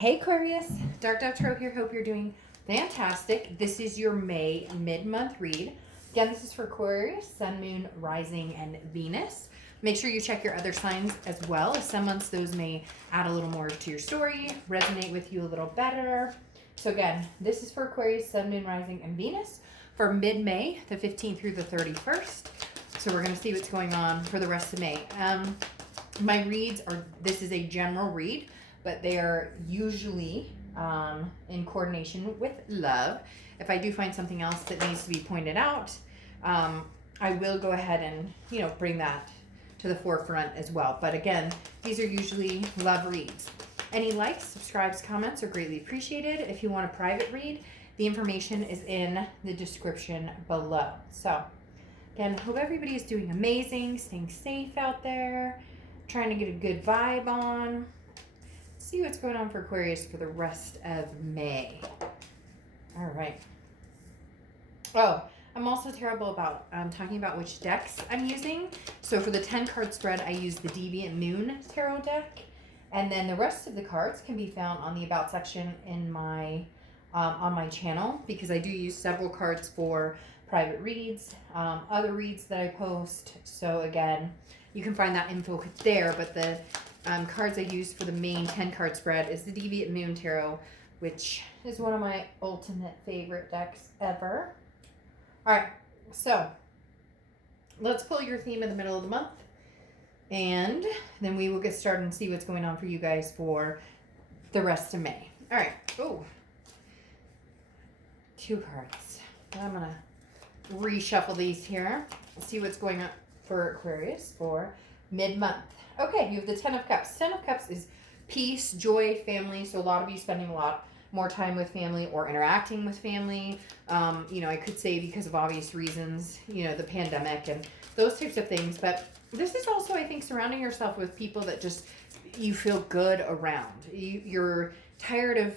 Hey Aquarius, Dark Dove Tarot here. Hope you're doing fantastic. This is your May mid-month read. Again, this is for Aquarius, Sun, Moon, Rising, and Venus. Make sure you check your other signs as well, as some months those may add a little more to your story, resonate with you a little better. So again, this is for Aquarius, Sun, Moon, Rising, and Venus for mid-May, the 15th through the 31st. So we're going to see what's going on for the rest of May. My reads are, this is a general read, but they are usually in coordination with love. If I do find something else that needs to be pointed out, I will go ahead and, bring that to the forefront as well. But again, these are usually love reads. Any likes, subscribes, comments are greatly appreciated. If you want a private read, the information is in the description below. So again, hope everybody is doing amazing, staying safe out there, trying to get a good vibe on. See what's going on for Aquarius for the rest of May. All right. Oh, I'm also terrible about talking about which decks I'm using. So for the 10 card spread, I use the Deviant Moon Tarot deck. And then the rest of the cards can be found on the About section in my on my channel, because I do use several cards for private reads, other reads that I post. So again, you can find that info there, but the cards I use for the main 10 card spread is the Deviant Moon Tarot, which is one of my ultimate favorite decks ever. All right, so let's pull your theme in the middle of the month, and then we will get started and see what's going on for you guys for the rest of May. All right. Oh, 2 cards. I'm going to reshuffle these here. See what's going on for Aquarius for mid-month. Okay, you have the 10 of Cups. 10 of Cups is peace, joy, family. So a lot of you spending a lot more time with family or interacting with family. I could say because of obvious reasons, the pandemic and those types of things. But this is also, I think, surrounding yourself with people that just you feel good around. You're tired of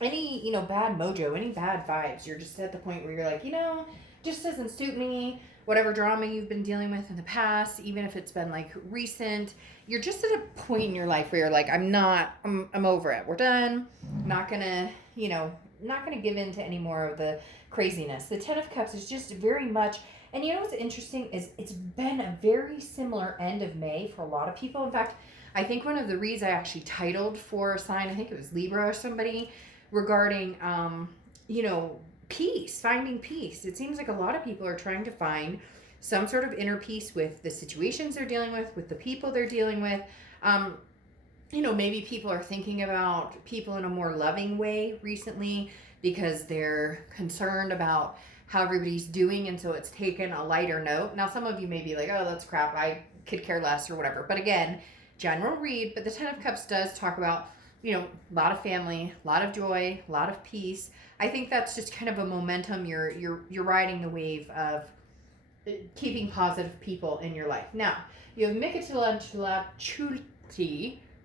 any, bad mojo, any bad vibes. You're just at the point where you're like, just doesn't suit me. Whatever drama you've been dealing with in the past, even if it's been like recent, you're just at a point in your life where you're like, I'm over it. We're done. Not gonna give in to any more of the craziness. The 10 of Cups is just very much, and what's interesting is it's been a very similar end of May for a lot of people. In fact, I think one of the reads I actually titled for a sign, I think it was Libra or somebody, regarding, peace, finding peace. It seems like a lot of people are trying to find some sort of inner peace with the situations they're dealing with the people they're dealing with. Maybe people are thinking about people in a more loving way recently because they're concerned about how everybody's doing, and so it's taken a lighter note. Now, some of you may be like, oh, that's crap, I could care less or whatever. But again, general read, but the 10 of Cups does talk about, a lot of family, a lot of joy, a lot of peace. I think that's just kind of a momentum. You're riding the wave of keeping positive people in your life. Now, you have Mikatila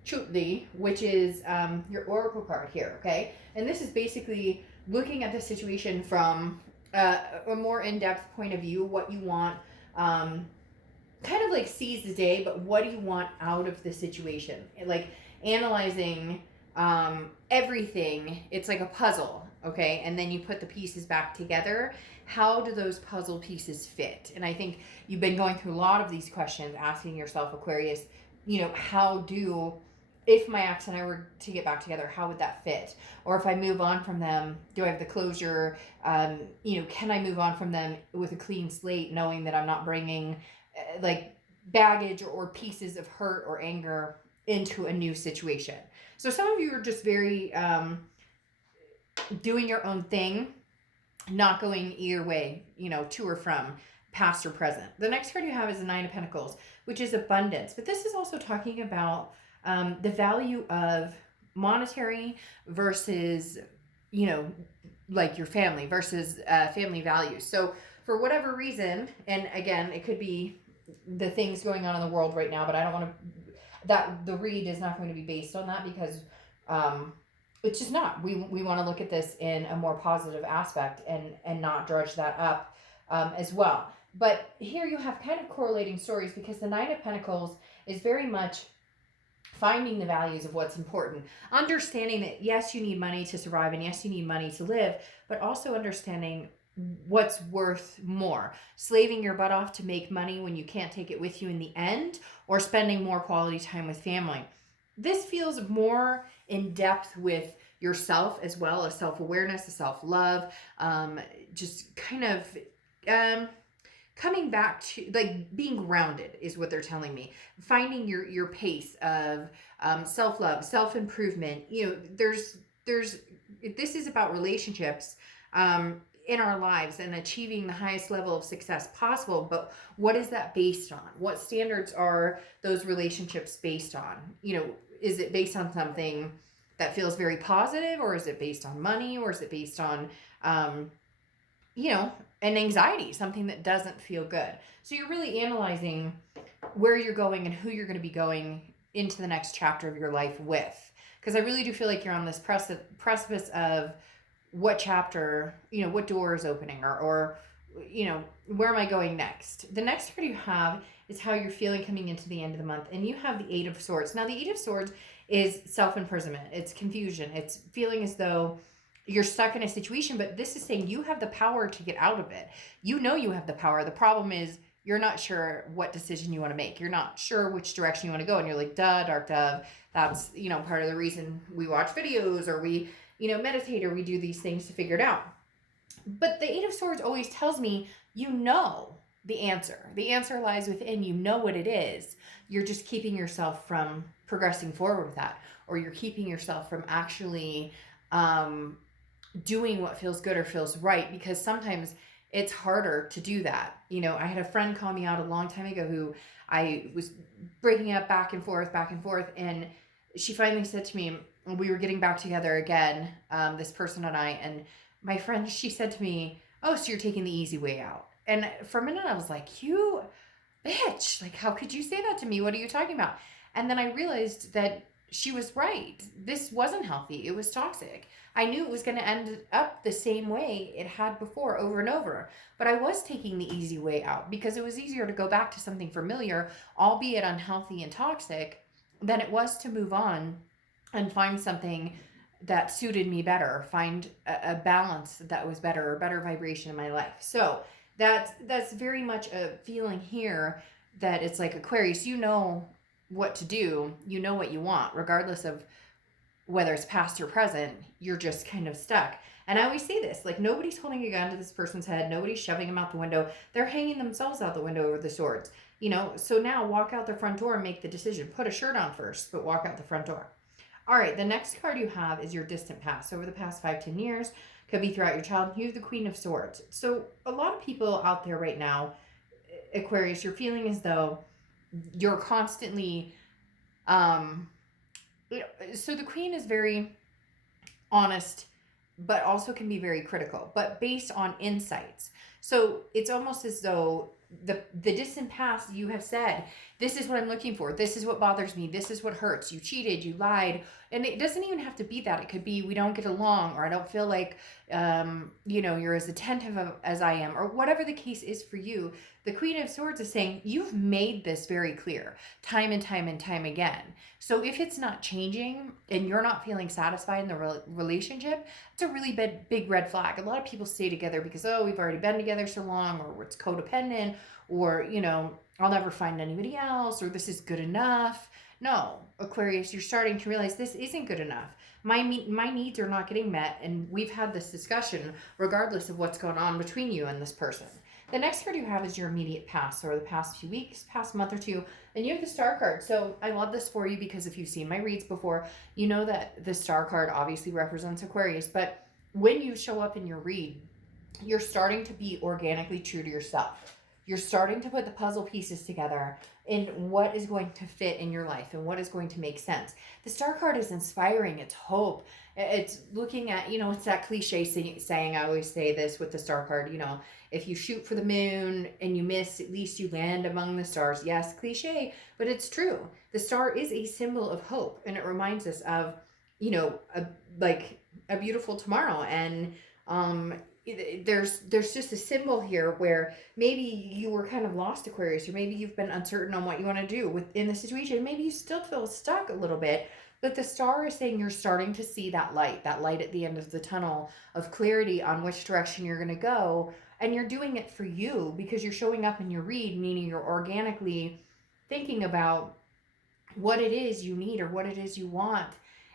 Chutli, which is your oracle card here, okay? And this is basically looking at the situation from a more in-depth point of view, what you want, kind of like seize the day, but what do you want out of the situation? Like analyzing everything. It's like a puzzle, okay? And then you put the pieces back together. How do those puzzle pieces fit? And I think you've been going through a lot of these questions, asking yourself, Aquarius, if my ex and I were to get back together, how would that fit? Or if I move on from them, do I have the closure? Can I move on from them with a clean slate, knowing that I'm not bringing like baggage or pieces of hurt or anger into a new situation? So some of you are just very doing your own thing, not going either way, to or from, past or present. The next card you have is the 9 of Pentacles, which is abundance. But this is also talking about the value of monetary versus, like your family versus family values. So for whatever reason, and again, it could be the things going on in the world right now, but I don't want to, that the read is not going to be based on that, because it's just not. We want to look at this in a more positive aspect and not drudge that up as well. But here you have kind of correlating stories, because the 9 of Pentacles is very much finding the values of what's important, understanding that yes, you need money to survive and yes, you need money to live, but also understanding what's worth more, slaving your butt off to make money when you can't take it with you in the end, or spending more quality time with family. This feels more in depth with yourself as well, a self-awareness, a self-love, just kind of coming back to like being grounded is what they're telling me. Finding your pace of self-love, self-improvement. There's this is about relationships in our lives and achieving the highest level of success possible. But what is that based on? What standards are those relationships based on? Is it based on something that feels very positive, or is it based on money, or is it based on an anxiety, something that doesn't feel good? So you're really analyzing where you're going and who you're going to be going into the next chapter of your life with. Because I really do feel like you're on this precipice of what chapter, what door is opening, or where am I going next? The next card you have is how you're feeling coming into the end of the month. And you have the Eight of Swords. Now, the Eight of Swords is self-imprisonment. It's confusion. It's feeling as though you're stuck in a situation, but this is saying you have the power to get out of it. You have the power. The problem is you're not sure what decision you want to make. You're not sure which direction you want to go. And you're like, duh, Dark Dove. That's, part of the reason we watch videos, or we, meditate, or we do these things to figure it out. But the Eight of Swords always tells me, the answer. The answer lies within. You know what it is. You're just keeping yourself from progressing forward with that. Or you're keeping yourself from actually doing what feels good or feels right, because sometimes it's harder to do that. I had a friend call me out a long time ago who I was breaking up back and forth, and she finally said to me, we were getting back together again, this person and I, and my friend, she said to me, oh, so you're taking the easy way out. And for a minute I was like, you bitch, like, how could you say that to me? What are you talking about? And then I realized that she was right. This wasn't healthy. It was toxic. I knew it was going to end up the same way it had before, over and over. But I was taking the easy way out because it was easier to go back to something familiar, albeit unhealthy and toxic, than it was to move on and find something that suited me better, find a balance that was better, a better vibration in my life. So that's very much a feeling here that it's like, Aquarius, you know what to do, you know what you want, regardless of whether it's past or present. You're just kind of stuck. And I always say this, like, nobody's holding a gun to this person's head, nobody's shoving them out the window, they're hanging themselves out the window over the swords. So now walk out the front door and make the decision. Put a shirt on first, but walk out the front door. All right, the next card you have is your distant past. Over the past 5-10 years, could be throughout your childhood. You have the Queen of Swords. So a lot of people out there right now, Aquarius, you're feeling as though you're constantly, so the Queen is very honest, but also can be very critical, but based on insights. So it's almost as though the distant past, you have said, this is what I'm looking for, this is what bothers me, this is what hurts, you cheated, you lied. And it doesn't even have to be that. It could be, we don't get along, or I don't feel like you're as attentive as I am, or whatever the case is for you. The Queen of Swords is saying you've made this very clear time and time and time again. So if it's not changing and you're not feeling satisfied in the relationship, it's a really big red flag. A lot of people stay together because, we've already been together so long, or it's codependent, or, I'll never find anybody else, or this is good enough. No, Aquarius, you're starting to realize this isn't good enough. My needs are not getting met, and we've had this discussion regardless of what's going on between you and this person. The next card you have is your immediate past, or the past few weeks, past month or two, and you have the Star card. So I love this for you because if you've seen my reads before, you know that the Star card obviously represents Aquarius, but when you show up in your read, you're starting to be organically true to yourself. You're starting to put the puzzle pieces together in what is going to fit in your life and what is going to make sense. The Star card is inspiring. It's hope. It's looking at, it's that cliche saying, I always say this with the Star card, if you shoot for the moon and you miss, at least you land among the stars. Yes, cliche, but it's true. The star is a symbol of hope, and it reminds us of, a beautiful tomorrow. And, there's just a symbol here where maybe you were kind of lost, Aquarius, or maybe you've been uncertain on what you want to do within the situation. Maybe you still feel stuck a little bit, but the star is saying you're starting to see that light at the end of the tunnel of clarity on which direction you're going to go. And you're doing it for you because you're showing up in your read, meaning you're organically thinking about what it is you need or what it is you want,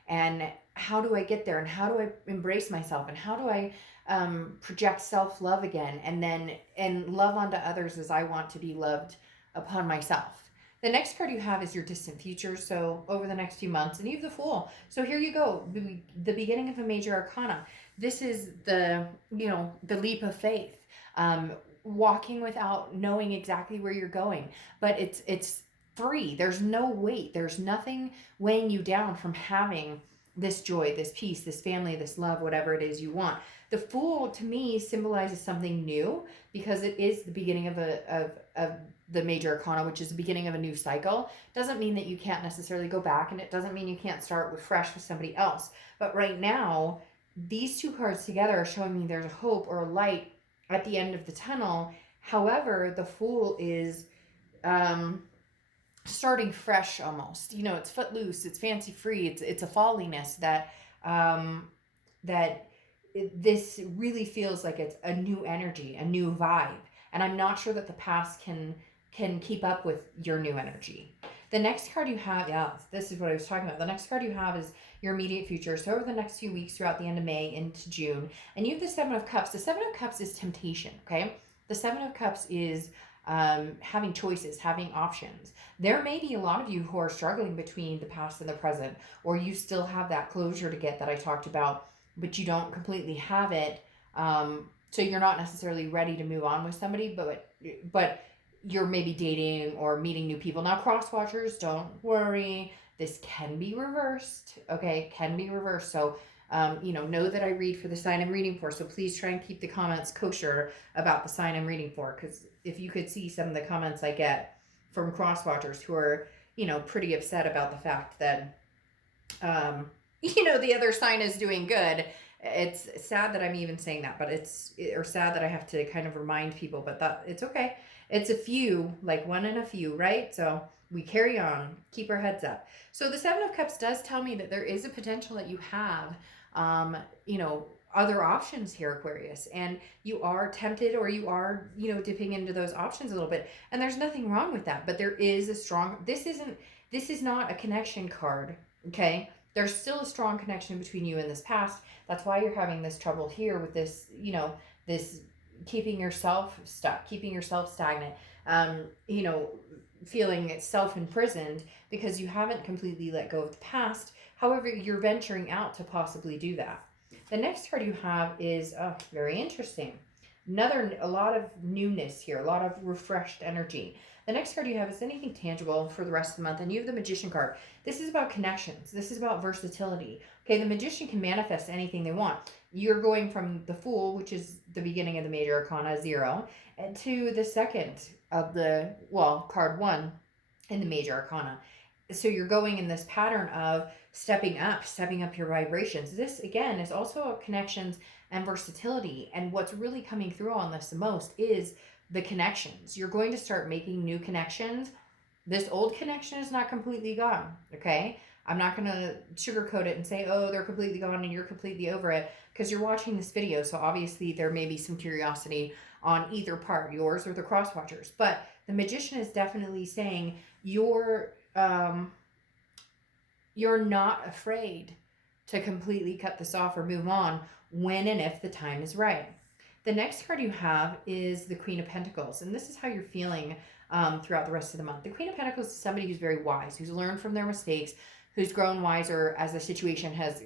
and how do I get there, and how do I embrace myself, and how do I project self-love again, and love onto others as I want to be loved upon myself. The next card you have is your distant future, so over the next few months, and you have the Fool. So here you go, the beginning of a major arcana. This is the leap of faith, walking without knowing exactly where you're going, but it's free. There's no weight. There's nothing weighing you down from having this joy, this peace, this family, this love, whatever it is you want. The Fool to me symbolizes something new because it is the beginning of the major arcana, which is the beginning of a new cycle. Doesn't mean that you can't necessarily go back, and it doesn't mean you can't start with fresh with somebody else. But right now, these two cards together are showing me there's a hope or a light at the end of the tunnel. However, the Fool is starting fresh almost. It's footloose, it's fancy free, it's a falliness that this really feels like it's a new energy, a new vibe. And I'm not sure that the past can keep up with your new energy. The next card you have, this is what I was talking about. The next card you have is your immediate future. So over the next few weeks throughout the end of May into June, and you have the Seven of Cups. The Seven of Cups is temptation, okay? The Seven of Cups is having choices, having options. There may be a lot of you who are struggling between the past and the present, or you still have that closure to get that I talked about, but you don't completely have it. So you're not necessarily ready to move on with somebody, but you're maybe dating or meeting new people. Now, cross watchers, don't worry. This can be reversed, okay? Can be reversed. So, know that I read for the sign I'm reading for. So please try and keep the comments kosher about the sign I'm reading for. Because if you could see some of the comments I get from cross watchers who are, pretty upset about the fact that, the other sign is doing good. It's sad that I'm even saying that, but or sad that I have to kind of remind people, but that it's okay. It's a few, like one in a few, right? So we carry on, keep our heads up. So the Seven of Cups does tell me that there is a potential that you have, other options here, Aquarius, and you are tempted, or you are, dipping into those options a little bit, and there's nothing wrong with that. But there is a strong, this is not a connection card, okay? There's still a strong connection between you and this past. That's why you're having this trouble here with this, this keeping yourself stuck, keeping yourself stagnant, feeling self-imprisoned because you haven't completely let go of the past. However, you're venturing out to possibly do that. The next card you have is very interesting. A lot of newness here, a lot of refreshed energy. The next card you have is anything tangible for the rest of the month, and you have the Magician card. This is about connections. This is about versatility. Okay, the Magician can manifest anything they want. You're going from the Fool, which is the beginning of the major arcana, 0, and to the second of card 1 in the major arcana. So you're going in this pattern of stepping up your vibrations. This, again, is also connections and versatility. And what's really coming through on this the most is the connections. You're going to start making new connections. This old connection is not completely gone, okay? I'm not going to sugarcoat it and say, oh, they're completely gone and you're completely over it, because you're watching this video. So obviously there may be some curiosity on either part, yours or the cross watchers. But the Magician is definitely saying you're not afraid to completely cut this off or move on when and if the time is right. The next card you have is the Queen of Pentacles, and this is how you're feeling throughout the rest of the month. The Queen of Pentacles is somebody who's very wise, who's learned from their mistakes, who's grown wiser as the situation has,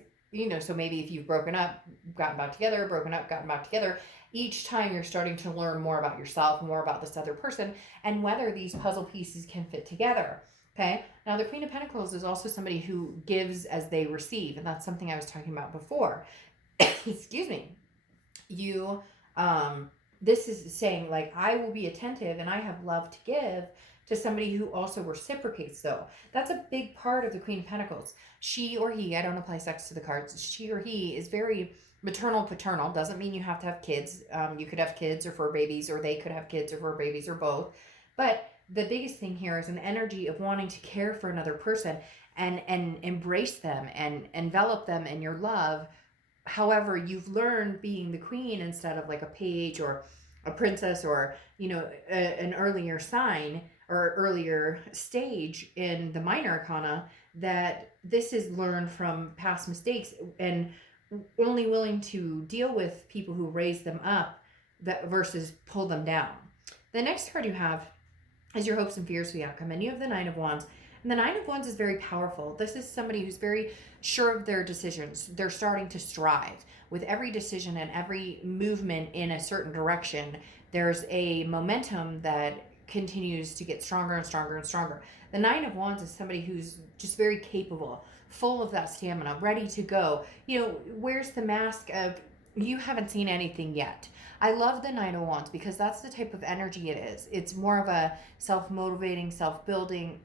so maybe if you've broken up, gotten back together, broken up, gotten back together, each time you're starting to learn more about yourself, more about this other person, and whether these puzzle pieces can fit together. Okay. Now, the Queen of Pentacles is also somebody who gives as they receive. And that's something I was talking about before. Excuse me. This is saying, like, I will be attentive and I have love to give to somebody who also reciprocates, though. That's a big part of the Queen of Pentacles. She or he, I don't apply sex to the cards, she or he is very maternal, paternal. Doesn't mean you have to have kids. You could have kids or fur babies, or they could have kids or fur babies, or both. But the biggest thing here is an energy of wanting to care for another person and embrace them and envelop them in your love. However, you've learned being the queen instead of like a page or a princess, or, you know, an earlier sign or earlier stage in the minor arcana, that this is learned from past mistakes and only willing to deal with people who raise them up, that versus pull them down. The next card you have is your hopes and fears for the outcome, and you have the Nine of Wands. And the Nine of Wands is very powerful. This is somebody who's very sure of their decisions. They're starting to strive. With every decision and every movement in a certain direction, there's a momentum that continues to get stronger and stronger and stronger. The Nine of Wands is somebody who's just very capable, full of that stamina, ready to go. You know, wears the mask of, you haven't seen anything yet. I love the Nine of Wands because that's the type of energy it is. It's more of a self-motivating, self-building,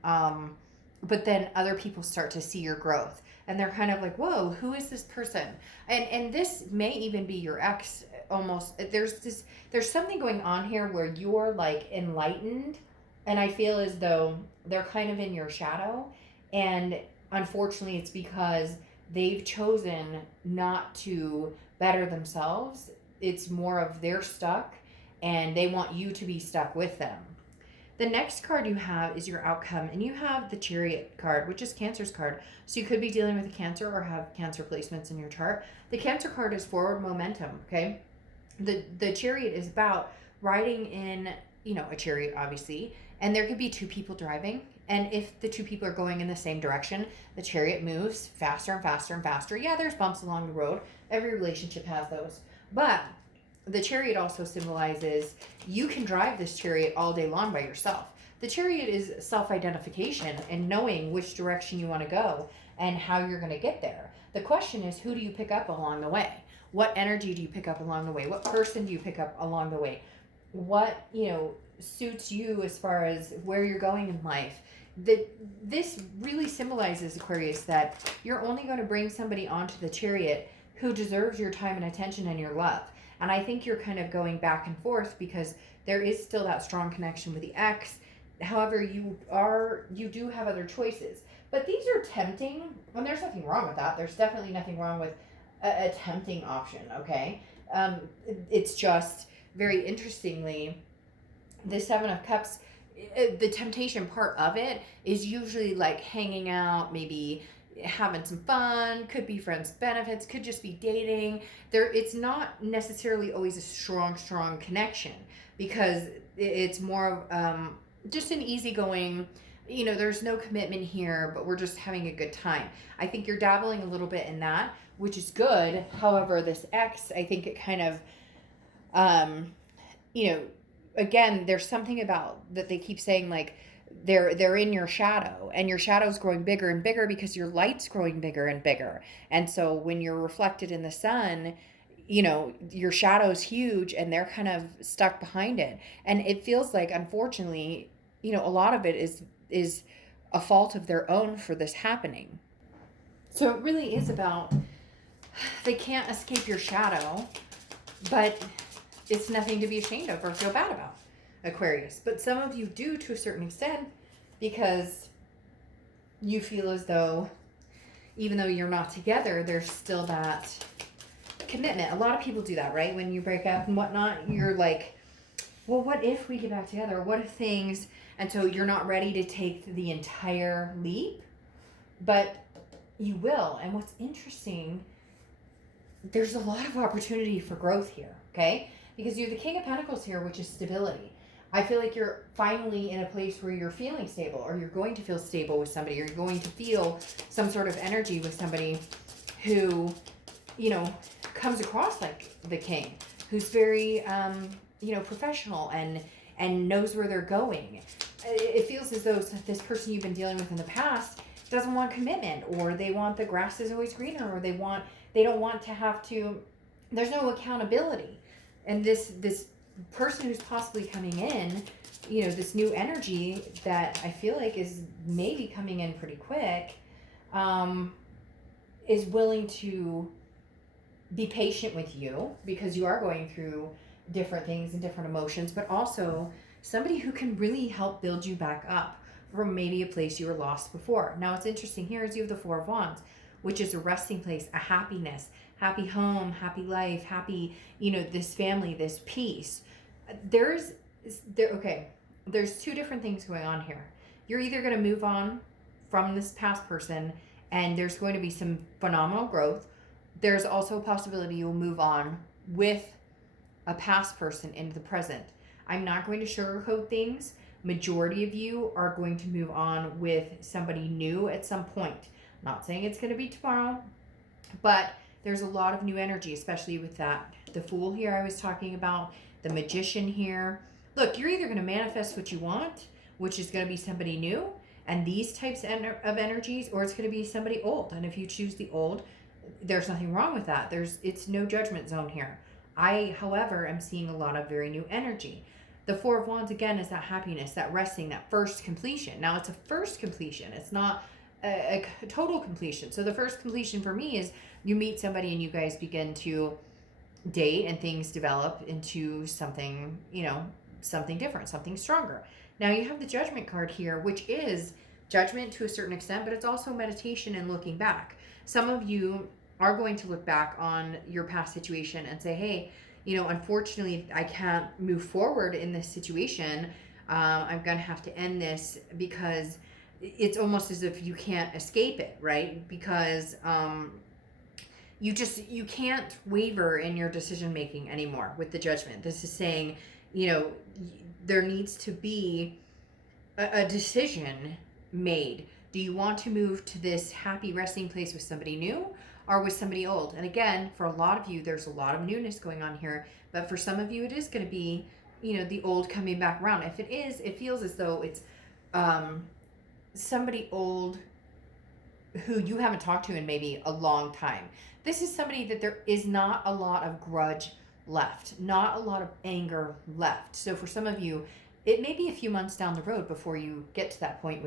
but then other people start to see your growth. And they're kind of like, whoa, who is this person? And this may even be your ex almost. There's something going on here where you're like enlightened. And I feel as though they're kind of in your shadow. And unfortunately, it's because they've chosen not to better themselves. It's more of they're stuck and they want you to be stuck with them. The next card you have is your outcome, and you have the Chariot card, which is Cancer's card. So you could be dealing with a Cancer or have Cancer placements in your chart. The Cancer card is forward momentum, okay? The Chariot is about riding in, you know, a chariot, obviously, and there could be two people driving. And if the two people are going in the same direction, the chariot moves faster and faster and faster. Yeah, there's bumps along the road. Every relationship has those. But the chariot also symbolizes you can drive this chariot all day long by yourself. The chariot is self-identification and knowing which direction you want to go and how you're going to get there. The question is, who do you pick up along the way? What energy do you pick up along the way? What person do you pick up along the way? What, you know, suits you as far as where you're going in life? This really symbolizes, Aquarius, that you're only going to bring somebody onto the chariot who deserves your time and attention and your love. And I think you're kind of going back and forth because there is still that strong connection with the ex. However, you do have other choices. But these are tempting, and there's nothing wrong with that. There's definitely nothing wrong with a tempting option, okay? It's just, very interestingly, the Seven of Cups, the temptation part of it is usually like hanging out, maybe having some fun, could be friends benefits, could just be dating. It's not necessarily always a strong connection because it's more of just an easygoing, you know, there's no commitment here, but we're just having a good time. I think you're dabbling a little bit in that, which is good. However, this ex, I think it kind of, you know, again, there's something about that they keep saying, like, they're in your shadow, and your shadow's growing bigger and bigger because your light's growing bigger and bigger. And so when you're reflected in the sun, you know, your shadow's huge and they're kind of stuck behind it. And it feels like, unfortunately, you know, a lot of it is a fault of their own for this happening. So it really is about, they can't escape your shadow, but it's nothing to be ashamed of or feel bad about, Aquarius. But some of you do to a certain extent because you feel as though even though you're not together, there's still that commitment. A lot of people do that, right? When you break up and whatnot, you're like, well, what if we get back together? What if things... And so you're not ready to take the entire leap, but you will. And what's interesting, there's a lot of opportunity for growth here, okay? Because you have the King of Pentacles here, which is stability. I feel like you're finally in a place where you're feeling stable, or you're going to feel stable with somebody, or you're going to feel some sort of energy with somebody who, you know, comes across like the king, who's very, you know, professional and knows where they're going. It feels as though this person you've been dealing with in the past doesn't want commitment, or they want the grass is always greener, or they don't want to have to, there's no accountability. And this person who's possibly coming in you know, this new energy that I feel like is maybe coming in pretty quick, is willing to be patient with you because you are going through different things and different emotions, but also somebody who can really help build you back up from maybe a place you were lost before. Now, what's interesting here is you have the Four of Wands, which is a resting place, a happiness, happy home, happy life, happy, you know, this family, this peace. Okay, there's two different things going on here. You're either going to move on from this past person and there's going to be some phenomenal growth. There's also a possibility you'll move on with a past person into the present. I'm not going to sugarcoat things. Majority of you are going to move on with somebody new at some point. Not saying it's going to be tomorrow, but there's a lot of new energy, especially with that. The Fool here I was talking about, the Magician here. Look, you're either going to manifest what you want, which is going to be somebody new, and these types of energies, or it's going to be somebody old. And if you choose the old, there's nothing wrong with that. It's no judgment zone here. I, however, am seeing a lot of very new energy. The Four of Wands, again, is that happiness, that resting, that first completion. Now, it's a first completion. It's not a total completion. So the first completion for me is you meet somebody and you guys begin to date and things develop into something, you know, something different, something stronger. Now, you have the Judgment card here, which is judgment to a certain extent, but it's also meditation and looking back. Some of you are going to look back on your past situation and say, hey, you know, unfortunately, I can't move forward in this situation. I'm going to have to end this because it's almost as if you can't escape it, right? Because you can't waver in your decision making anymore with the Judgment. This is saying, you know, there needs to be a decision made. Do you want to move to this happy resting place with somebody new or with somebody old? And again, for a lot of you, there's a lot of newness going on here. But for some of you, it is going to be, you know, the old coming back around. If it is, it feels as though it's somebody old who you haven't talked to in maybe a long time. This is somebody that there is not a lot of grudge left, not a lot of anger left. So for some of you, it may be a few months down the road before you get to that point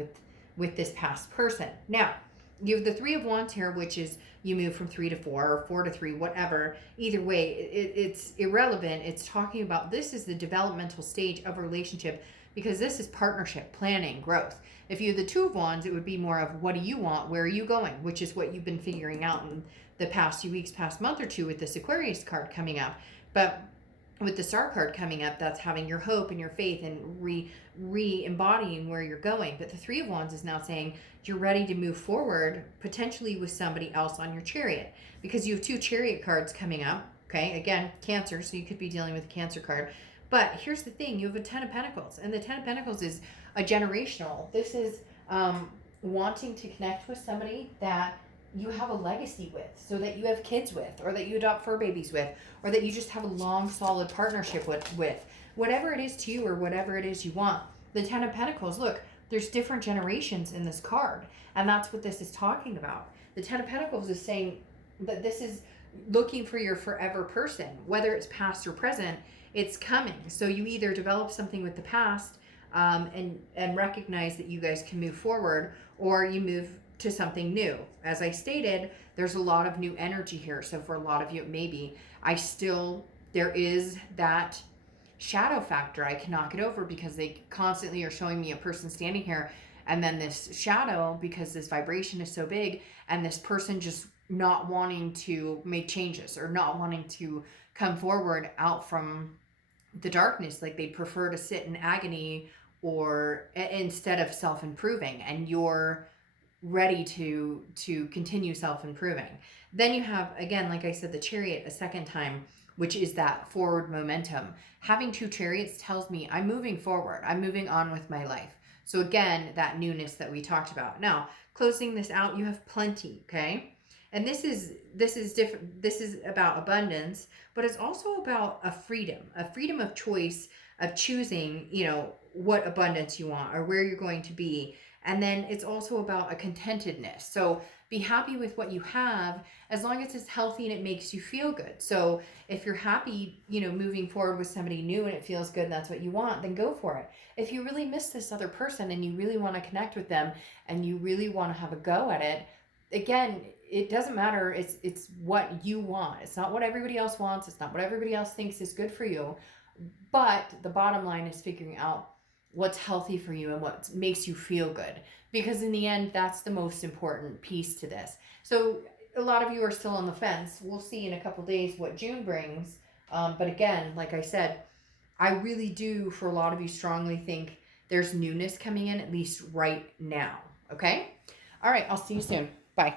with this past person. Now, you have the Three of Wands here, which is you move from 3 to 4 or 4 to 3, whatever. Either way, it's irrelevant. It's talking about this is the developmental stage of a relationship because this is partnership, planning, growth. If you have the Two of Wands, it would be more of what do you want? Where are you going? Which is what you've been figuring out in the past few weeks, past month or two with this Aquarius card coming up. But with the Star card coming up, that's having your hope and your faith and re-embodying where you're going. But the Three of Wands is now saying you're ready to move forward, potentially with somebody else on your Chariot. Because you have two Chariot cards coming up, okay? Again, Cancer, so you could be dealing with a Cancer card. But here's the thing, you have a Ten of Pentacles. And the Ten of Pentacles is a generational. This is wanting to connect with somebody that you have a legacy with, so that you have kids with, or that you adopt fur babies with, or that you just have a long, solid partnership with. Whatever it is to you or whatever it is you want. The Ten of Pentacles, look, there's different generations in this card, and that's what this is talking about. The Ten of Pentacles is saying that this is looking for your forever person, whether it's past or present, it's coming. So you either develop something with the past and recognize that you guys can move forward, or you move to something new. As I stated, there's a lot of new energy here. So for a lot of you, it may be, there is that shadow factor. I cannot get over because they constantly are showing me a person standing here and then this shadow because this vibration is so big and this person just not wanting to make changes or not wanting to come forward out from the darkness. Like they prefer to sit in agony or instead of self-improving, and you're ready to continue self-improving. Then you have, again, like I said, the Chariot a second time, which is that forward momentum. Having two Chariots tells me I'm moving forward. I'm moving on with my life. So again, that newness that we talked about. Now, closing this out, you have plenty, okay? And this is different. This is about abundance, but it's also about a freedom of choice, of choosing, you know, what abundance you want or where you're going to be. And then it's also about a contentedness. So be happy with what you have as long as it's healthy and it makes you feel good. So if you're happy, you know, moving forward with somebody new and it feels good and that's what you want, then go for it. If you really miss this other person and you really want to connect with them and you really want to have a go at it, again, it doesn't matter. It's what you want. It's not what everybody else wants. It's not what everybody else thinks is good for you. But the bottom line is figuring out what's healthy for you and what makes you feel good. Because in the end, that's the most important piece to this. So a lot of you are still on the fence. We'll see in a couple days what June brings. But again, like I said, I really do, for a lot of you, strongly think there's newness coming in, at least right now. Okay? All right, I'll see you soon. Bye.